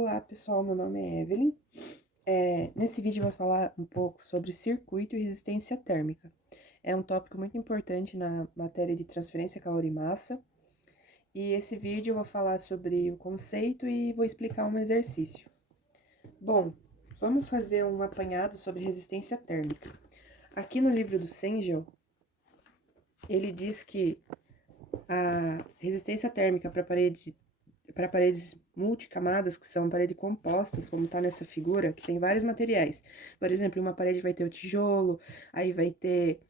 Olá pessoal, meu nome é Evelyn. Nesse vídeo eu vou falar um pouco sobre circuito e resistência térmica. É um tópico muito importante na matéria de transferência calor e massa. E esse vídeo eu vou falar sobre o conceito e vou explicar um exercício. Bom, vamos fazer um apanhado sobre resistência térmica. Aqui no livro do Sengel, ele diz que a resistência térmica para paredes multicamadas, que são paredes compostas, como tá nessa figura, que tem vários materiais. Por exemplo, uma parede vai ter o tijolo, aí vai ter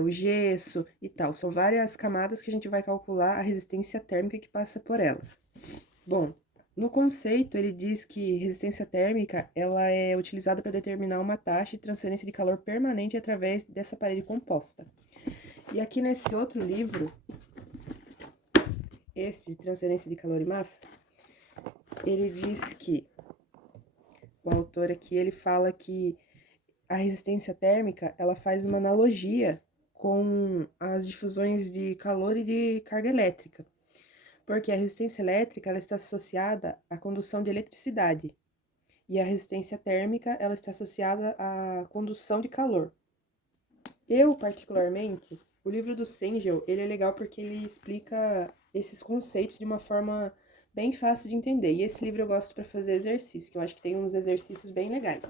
o gesso e tal. São várias camadas que a gente vai calcular a resistência térmica que passa por elas. Bom, no conceito, ele diz que resistência térmica, ela é utilizada para determinar uma taxa de transferência de calor permanente através dessa parede composta. E aqui nesse outro livro, esse de transferência de calor e massa, ele diz que, o autor aqui, ele fala que a resistência térmica, ela faz uma analogia com as difusões de calor e de carga elétrica, porque a resistência elétrica, ela está associada à condução de eletricidade, e a resistência térmica, ela está associada à condução de calor. Eu, particularmente, o livro do Sengel, ele é legal porque ele explica esses conceitos de uma forma bem fácil de entender. E esse livro eu gosto para fazer exercício, que eu acho que tem uns exercícios bem legais.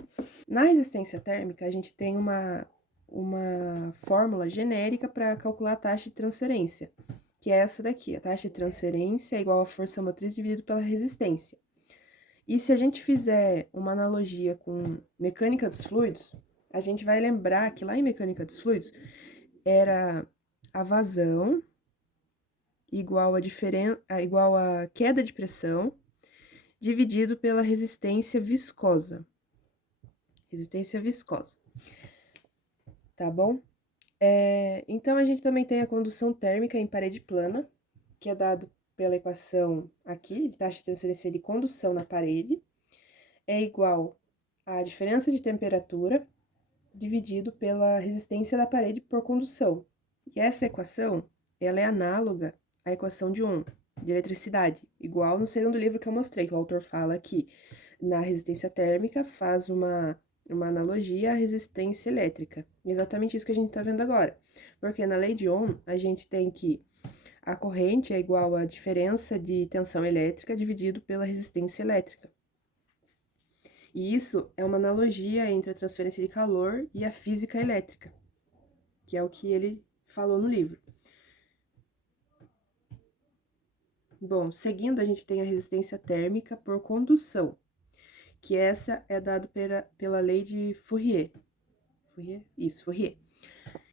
Na resistência térmica, a gente tem uma fórmula genérica para calcular a taxa de transferência, que é essa daqui. A taxa de transferência é igual à força motriz dividido pela resistência. E se a gente fizer uma analogia com mecânica dos fluidos, a gente vai lembrar que lá em mecânica dos fluidos era a vazão igual a queda de pressão dividido pela resistência viscosa. Resistência viscosa. Tá bom? Então, a gente também tem a condução térmica em parede plana, que é dado pela equação aqui, de taxa de transferência de condução na parede, é igual à diferença de temperatura dividido pela resistência da parede por condução. E essa equação, ela é análoga à equação de Ohm, de eletricidade, igual no segundo livro que eu mostrei, que o autor fala que na resistência térmica faz uma analogia à resistência elétrica. Exatamente isso que a gente está vendo agora. Porque na lei de Ohm, a gente tem que a corrente é igual à diferença de tensão elétrica dividido pela resistência elétrica. E isso é uma analogia entre a transferência de calor e a física elétrica, que é o que ele falou no livro. Bom, seguindo, a gente tem a resistência térmica por condução, que essa é dada pela lei de Fourier. Fourier.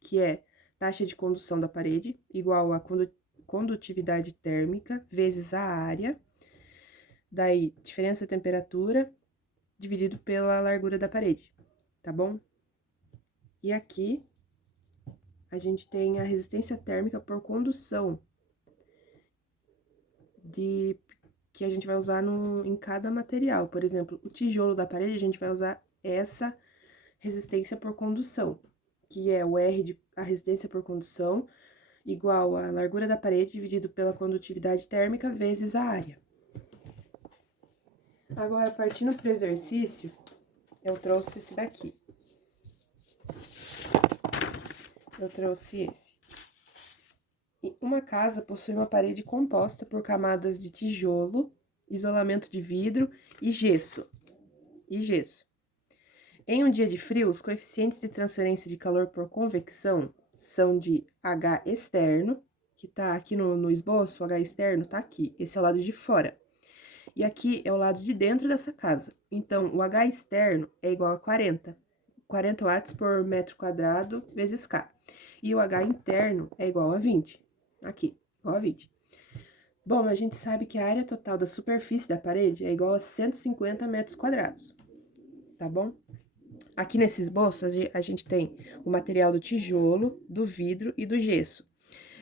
Que é taxa de condução da parede igual a condutividade térmica vezes a área, daí diferença de temperatura dividido pela largura da parede, tá bom? E aqui a gente tem a resistência térmica por condução, que a gente vai usar em cada material. Por exemplo, o tijolo da parede, a gente vai usar essa resistência por condução, que é o R a resistência por condução, igual a largura da parede dividido pela condutividade térmica vezes a área. Agora, partindo para o exercício, eu trouxe esse daqui. Eu trouxe esse. Uma casa possui uma parede composta por camadas de tijolo, isolamento de vidro e gesso. Em um dia de frio, os coeficientes de transferência de calor por convecção são de H externo, que tá aqui no esboço, o H externo tá aqui, esse é o lado de fora. E aqui é o lado de dentro dessa casa. Então, o H externo é igual a 40 watts por metro quadrado vezes K. E o H interno é igual a 20, aqui, igual a 20. Bom, a gente sabe que a área total da superfície da parede é igual a 150 metros quadrados, tá bom? Aqui nesse esboço, a gente tem o material do tijolo, do vidro e do gesso.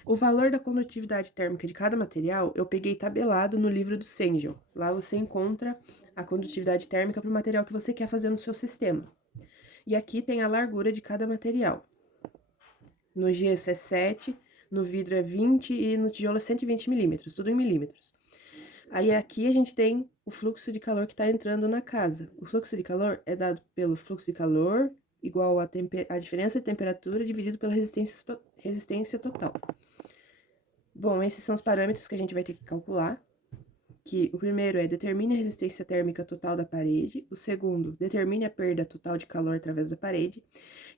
O valor da condutividade térmica de cada material eu peguei tabelado no livro do Sengel. Lá você encontra a condutividade térmica para o material que você quer fazer no seu sistema. E aqui tem a largura de cada material. No gesso é 7, no vidro é 20 e no tijolo é 120 milímetros, tudo em milímetros. Aí aqui a gente tem o fluxo de calor que está entrando na casa. O fluxo de calor é dado pelo fluxo de calor igual a diferença de temperatura dividido pela resistência total. Bom, esses são os parâmetros que a gente vai ter que calcular, que o primeiro é determine a resistência térmica total da parede, o segundo, determine a perda total de calor através da parede,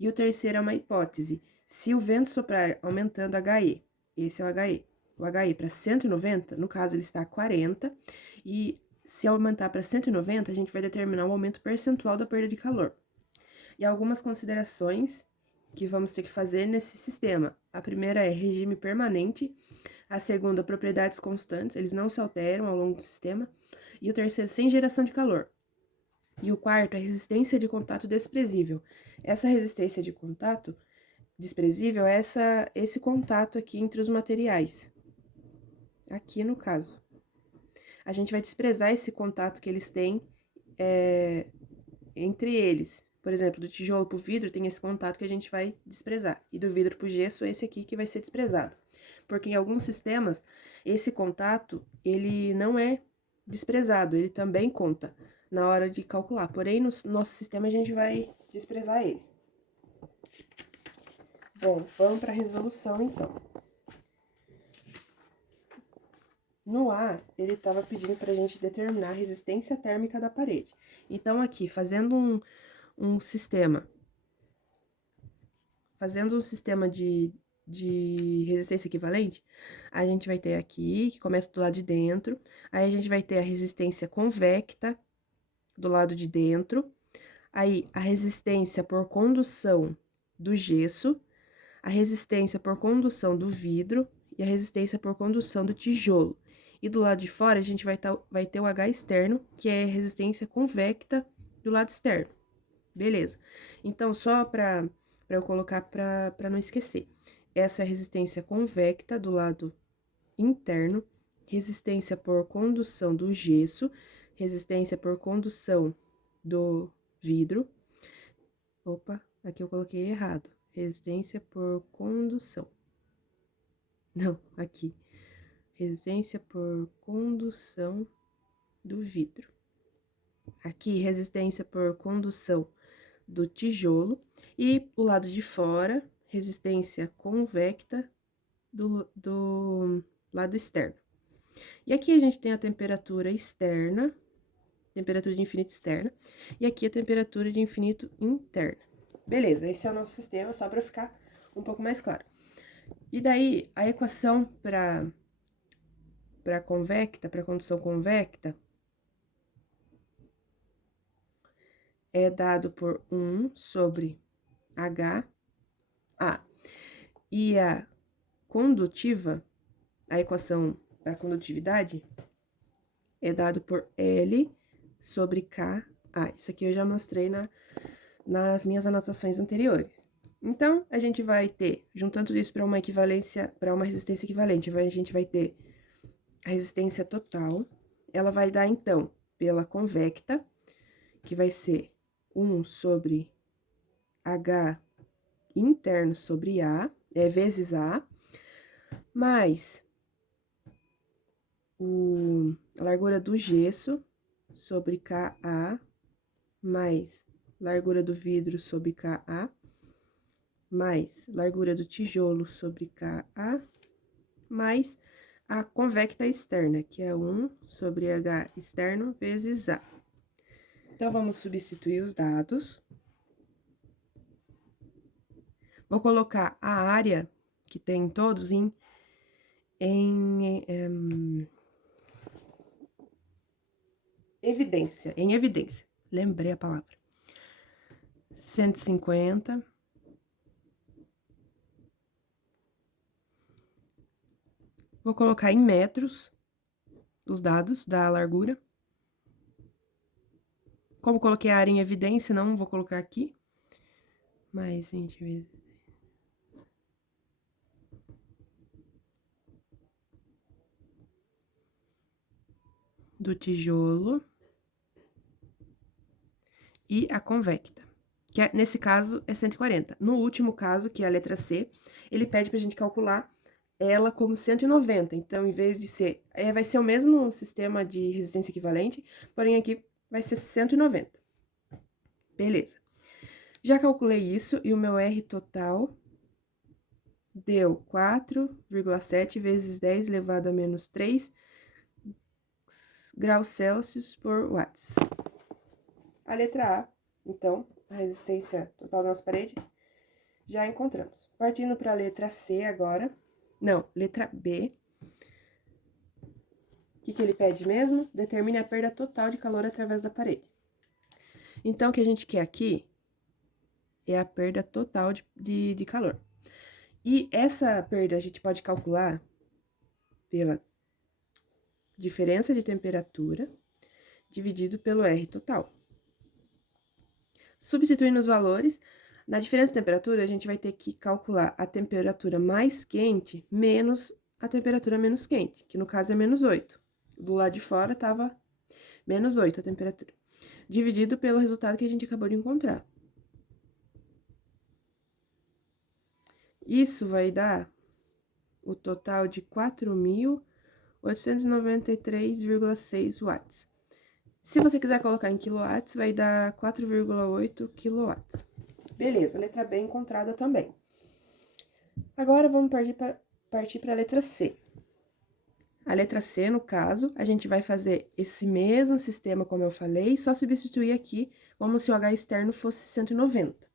e o terceiro é uma hipótese, se o vento soprar aumentando HE, esse é o HE. O HE para 190, no caso ele está a 40, e se aumentar para 190, a gente vai determinar o aumento percentual da perda de calor. E algumas considerações que vamos ter que fazer nesse sistema. A primeira é regime permanente, a segunda, propriedades constantes, eles não se alteram ao longo do sistema, e o terceiro, sem geração de calor. E o quarto é resistência de contato desprezível. Essa resistência de contato desprezível é esse contato aqui entre os materiais. Aqui no caso. A gente vai desprezar esse contato que eles têm entre eles. Por exemplo, do tijolo para o vidro tem esse contato que a gente vai desprezar. E do vidro para o gesso, esse aqui que vai ser desprezado. Porque em alguns sistemas, esse contato, ele não é desprezado, ele também conta na hora de calcular. Porém, no nosso sistema, a gente vai desprezar ele. Bom, vamos para a resolução, então. No A, ele estava pedindo para a gente determinar a resistência térmica da parede. Então, aqui, fazendo um sistema de resistência equivalente, a gente vai ter aqui, que começa do lado de dentro, aí a gente vai ter a resistência convecta do lado de dentro, aí a resistência por condução do gesso, a resistência por condução do vidro e a resistência por condução do tijolo. E do lado de fora, a gente vai ter o H externo, que é a resistência convecta do lado externo. Beleza. Então, só para eu colocar para não esquecer. Essa é a resistência convecta do lado interno, resistência por condução do gesso, resistência por condução do vidro. Opa, aqui eu coloquei errado. Resistência por condução. Não, aqui. Resistência por condução do vidro. Aqui, resistência por condução do tijolo. E o lado de fora, resistência convecta do lado externo. E aqui a gente tem a temperatura externa, temperatura de infinito externa, e aqui a temperatura de infinito interna. Beleza, esse é o nosso sistema, só para ficar um pouco mais claro. E daí, a equação para convecta, para condução convecta, é dado por 1 sobre HA. E a condutiva, a equação da condutividade, é dado por L sobre KA. Isso aqui eu já mostrei nas minhas anotações anteriores. Então, a gente vai ter, juntando tudo isso para uma equivalência, para uma resistência equivalente, a gente vai ter a resistência total. Ela vai dar, então, pela convecta, que vai ser 1 sobre H interno sobre A, vezes A, mais a largura do gesso sobre KA, mais largura do vidro sobre KA, mais largura do tijolo sobre KA, mais a convecta externa, que é 1 sobre H externo vezes A. Então, vamos substituir os dados. Vou colocar a área que tem todos em evidência, lembrei a palavra. 150. Vou colocar em metros os dados da largura. Como coloquei a área em evidência, não vou colocar aqui. Mas, gente, do tijolo e a convecta, que nesse caso é 140. No último caso, que é a letra C, ele pede pra gente calcular ela como 190. Então, em vez de ser... vai ser o mesmo sistema de resistência equivalente, porém aqui vai ser 190. Beleza. Já calculei isso e o meu R total deu 4,7 vezes 10 elevado a menos 3 graus Celsius por watts. A letra A, então, a resistência total da nossa parede, já encontramos. Partindo para a letra C agora. Não, letra B. O que ele pede mesmo? Determine a perda total de calor através da parede. Então, o que a gente quer aqui é a perda total de calor. E essa perda a gente pode calcular pela diferença de temperatura dividido pelo R total. Substituindo os valores, na diferença de temperatura, a gente vai ter que calcular a temperatura mais quente menos a temperatura menos quente, que no caso é menos 8. Do lado de fora estava menos 8 a temperatura, dividido pelo resultado que a gente acabou de encontrar. Isso vai dar o total de 4.893,6 watts. Se você quiser colocar em quilowatts, vai dar 4,8 quilowatts. Beleza, letra B encontrada também. Agora, vamos partir para a letra C. A letra C, no caso, a gente vai fazer esse mesmo sistema, como eu falei, só substituir aqui como se o H externo fosse 190.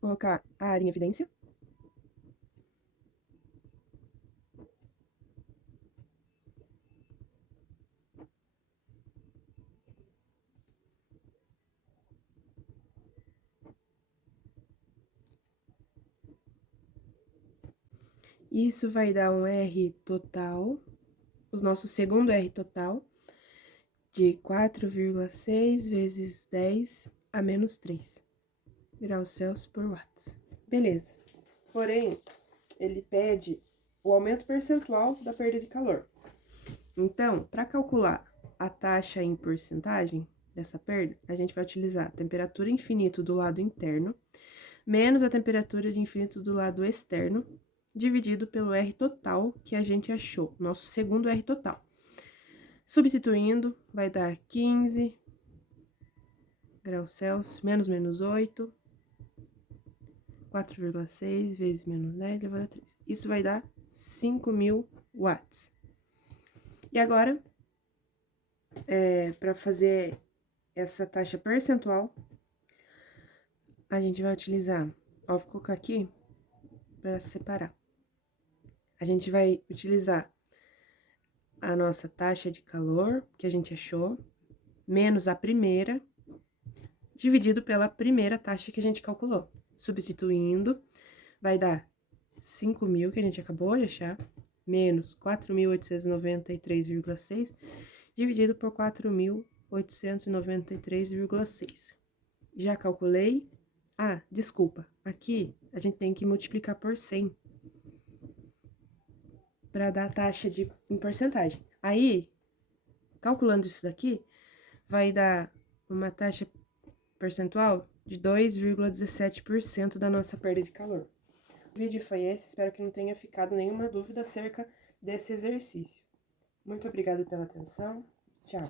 Colocar a área em evidência. Isso vai dar um R total, o nosso segundo R total, de 4,6 vezes 10 a menos 3 graus Celsius por watts. Beleza. Porém, ele pede o aumento percentual da perda de calor. Então, para calcular a taxa em porcentagem dessa perda, a gente vai utilizar a temperatura infinito do lado interno, menos a temperatura de infinito do lado externo, dividido pelo R total que a gente achou, nosso segundo R total. Substituindo, vai dar 15 graus Celsius, menos 8, 4,6 vezes menos 10 elevado a 3. Isso vai dar 5.000 watts. E agora, para fazer essa taxa percentual, a gente vai utilizar, ó, vou colocar aqui para separar. A gente vai utilizar a nossa taxa de calor, que a gente achou, menos a primeira, dividido pela primeira taxa que a gente calculou. Substituindo, vai dar 5.000, que a gente acabou de achar, menos 4.893,6, dividido por 4.893,6. Já calculei. Ah, desculpa, aqui a gente tem que multiplicar por 100 para dar a taxa em porcentagem. Aí, calculando isso daqui, vai dar uma taxa percentual de 2,17% da nossa perda de calor. O vídeo foi esse, espero que não tenha ficado nenhuma dúvida acerca desse exercício. Muito obrigada pela atenção, tchau!